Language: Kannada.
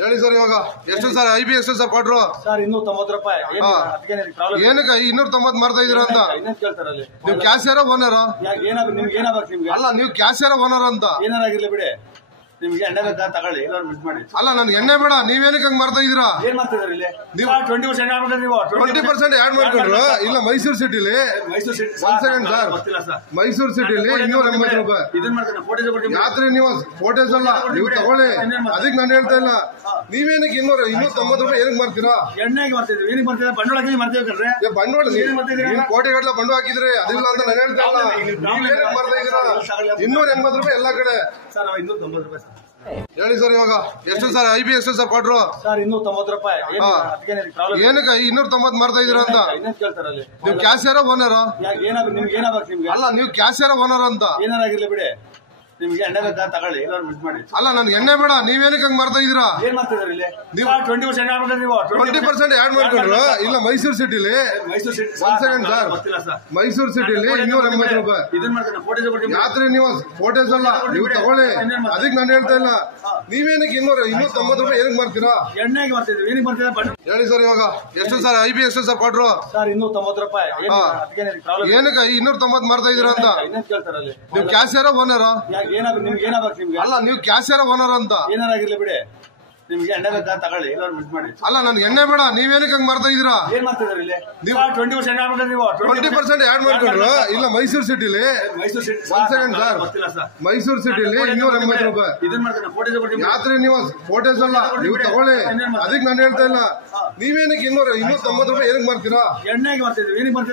ಹೇಳಿ ಸರ್, ಇವಾಗ ಎಷ್ಟು ಸರ್ ಐಬಿ ಎಷ್ಟು ಸರ್ ಕೊಟ್ರು ಸರ್? 290 ರೂಪಾಯಿ. ಏನಕ್ಕೆ 290 ಮಾಡ್ತಾ ಇದೀರ ಅಂತ ನೀವು ಕ್ಯಾಶಿಯರ ಓನರ್? ಅಲ್ಲ, ನೀವು ಕ್ಯಾಶಿಯರ ಓನರ್ ಅಂತ ಏನಾಗಿರ್ಲಿ ಬಿಡಿ, ನಿಮ್ಗೆ ಎಣ್ಣೆ ಬೇಕಾ ತಗೊಳ್ಳಿ, ಮಿಸ್ ಮಾಡಿ. ಅಲ್ಲ, ನನ್ಗೆ ಎಣ್ಣೆ ಬೇಡ, ನೀವೇನಕ್ಕೆ ಹಂಗ್ ಮಾಡ್ತಾ ಇದೀರಾ? ಏನ್ ಮಾಡ್ತಿದಾರೆ ಇಲ್ಲಿ? ನೀವು 20% ಆಡ್ ಮಾಡ್ತಾರೆ. ನೀವು 20% ಆಡ್ ಮಾಡ್ಕೊಂಡ್ರು. ಇಲ್ಲ, ಮೈಸೂರು ಸಿಟಿಲಿ ಮೈಸೂರು ಸಿಟಿ ಒಂದ್ ಸೆಕೆಂಡ್ ಸರ್, ಗೊತ್ತಿಲ್ಲ ಸರ್. ಮೈಸೂರು ಸಿಟಿಲಿ 280 ರೂಪಾಯಿ. ಇದನ್ನ ಮಾಡ್ತಾರೆ ಫೋಟೋಸ್ ಯಾತ್ರೆ ನೀವು ಫೋಟೋಸ್ ಅಲ್ಲ, ನೀವು ತಗೊಳ್ಳಿ. ಅದಕ್ಕೆ ನಾನು ಹೇಳ್ತಾ ಇಲ್ಲ, ನೀವೇನಕ್ಕೆ 290 ರೂಪಾಯಿ ಏನಕ್ಕೆ ಮಾಡ್ತೀರಾ? ಎಣ್ಣೆಗೆ ಮಾಡ್ತಿದ್ವಿ, ಏನಕ್ಕೆ ಮಾಡ್ತೀರಾ? ಬಂಡವಾಳಕ್ಕೆ ಮಾಡ್ತೀವಿ. ಬಂಡವಾಳ ಕೋಟಿಗಟ್ಟಲೆ ಬಂಡವಾಳ ಹಾಕಿದ್ರೆ ಅದಿಲ್ಲ ಅಂತ ನಾನು ಹೇಳ್ತಾ ಇಲ್ಲ. ನೀವೇನಕ್ಕೆ ಮಾಡ್ತಾ ಇದೀರಾ? 280 ರೂಪಾಯಿ ಎಲ್ಲಾ ಕಡೆ. ಸರ್ 290 ರೂಪಾಯಿ. ಹೇಳಿ ಸರ್, ಇವಾಗ ಎಷ್ಟು ಸರ್ ಐಬಿ ಎಷ್ಟು ಸರ್ ಕೊಟ್ರು? ಸರ್ 290 ರೂಪಾಯಿ. ಏನಕ್ಕೆ 290 ಮಾಡ್ತಾ ಇದೀರ ಅಂತ ನೀವು ಕ್ಯಾಶಿಯರ ಓನರ್? ಅಲ್ಲ, ನೀವು ಕ್ಯಾಶಿಯರ ಓನರ್ ಅಂತ ಏನಾಗಿರ್ಲಿ ಬಿಡಿ, ನಿಮ್ಗೆ ಎಣ್ಣೆ ಬೇಕಾ ತಗೊಳ್ಳಿ, ಮಿಸ್ ಮಾಡಿ. ಅಲ್ಲ, ನನ್ಗೆ ಎಣ್ಣೆ ಬೇಡ, ನೀವೇನಕ್ಕೆ ಹಂಗ್ ಮಾಡ್ತಾ ಇದೀರಾ? ಏನ್ ಮಾಡ್ತಿದಾರೆ ಇಲ್ಲಿ? ನೀವು 20% ಆಡ್ ಮಾಡ್ತಾರೆ. ನೀವು 20% ಆಡ್ ಮಾಡ್ಕೊಂಡ್ರು. ಇಲ್ಲ, ಮೈಸೂರು ಸಿಟಿಲಿ ಮೈಸೂರು ಸಿಟಿ ಒಂದ್ ಸೆಕೆಂಡ್ ಸರ್, ಗೊತ್ತಿಲ್ಲ ಸರ್. ಮೈಸೂರು ಸಿಟಿಲಿ 280 ರೂಪಾಯಿ. ಇದನ್ನ ಮಾಡ್ತಾರೆ ಫೋಟೋಸ್ ಯಾತ್ರೆ ನೀವು ಫೋಟೋಸ್ ಅಲ್ಲ, ನೀವು ತಗೊಳ್ಳಿ. ಅದಕ್ಕೆ ನಾನು ಹೇಳ್ತಾ ಇಲ್ಲ, ನೀವೇನಕ್ಕೆ 290 ರೂಪಾಯಿ ಏನಕ್ಕೆ ಮಾಡ್ತೀರಾ? ಎಣ್ಣೆಗೆ ಮಾಡ್ತಿದ್ವಿ, ಏನಕ್ಕೆ ಮಾಡ್ತೀರಾ? ಹೇಳಿ ಸರ್, ಇವಾಗ ಎಷ್ಟು ಸರ್ ಐಬಿ ಎಷ್ಟು ಸರ್ ಕೊಟ್ರು? ಸರ್ 290 ರೂಪಾಯಿ. ಏನಕ್ಕೆ 290 ಮಾಡ್ತಾ ಇದೀರ ಅಂತ ನೀವು ಕ್ಯಾಶಿಯರ ಓನರ್? ಅಲ್ಲ, ನೀವು ಕ್ಯಾಶಿಯರ ಓನರ್ ಅಂತ ಏನಾಗಿರ್ಲಿ ಬಿಡಿ, ನಿಮ್ಗೆ ಎಣ್ಣೆ ಬೇಕಾ ತಗೊಳ್ಳಿ, ಮಿಸ್ ಮಾಡಿ. ಅಲ್ಲ, ನನ್ಗೆ ಎಣ್ಣೆ ಬೇಡ, ನೀವೇನಕ್ಕೆ ಹಂಗ್ ಮಾಡ್ತಾ ಇದೀರಾ? ಏನ್ ಮಾಡ್ತಿದಾರೆ ಇಲ್ಲಿ? ನೀವು 20% ಆಡ್ ಮಾಡ್ತಾರೆ. ನೀವು 20% ಆಡ್ ಮಾಡ್ಕೊಂಡ್ರು. ಇಲ್ಲ, ಮೈಸೂರು ಸಿಟಿಲಿ ಮೈಸೂರು ಸಿಟಿ ಒಂದ್ ಸೆಕೆಂಡ್ ಸರ್, ಗೊತ್ತಿಲ್ಲ ಸರ್. ಮೈಸೂರು ಸಿಟಿಲಿ 280 ರೂಪಾಯಿ. ಇದನ್ನ ಮಾಡ್ತಾರೆ ಫೋಟೋಸ್ ಯಾತ್ರೆ ನೀವು ಫೋಟೋಸ್ ಅಲ್ಲ, ನೀವು ತಗೊಳ್ಳಿ. ಅದಕ್ಕೆ ನಾನು ಹೇಳ್ತಾ ಇಲ್ಲ, ನೀವೇನಕ್ಕೆ 290 ರೂಪಾಯಿ ಏನಕ್ಕೆ ಮಾಡ್ತೀರಾ? ಎಣ್ಣೆಗೆ ಮಾಡ್ತಿದ್ವಿ, ಏನಕ್ಕೆ ಮಾಡ್ತೀರಾ?